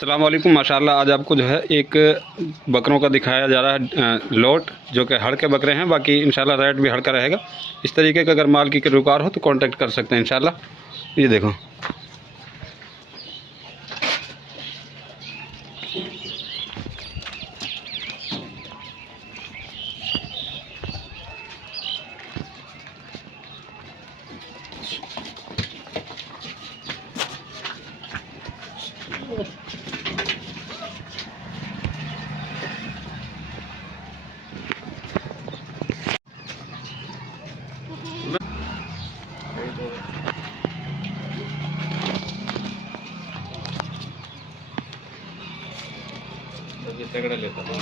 अस्सलाम वालेकुम। माशाल्लाह आज आपको जो है एक बकरों का दिखाया जा रहा है लॉट, जो कि हड़ के बकरे हैं। बाकी इंशाल्लाह रेट भी हड़ का रहेगा। इस तरीके का अगर माल की रुकार हो तो कांटेक्ट कर सकते हैं इंशाल्लाह। ये देखो, तगड़ा लेता था।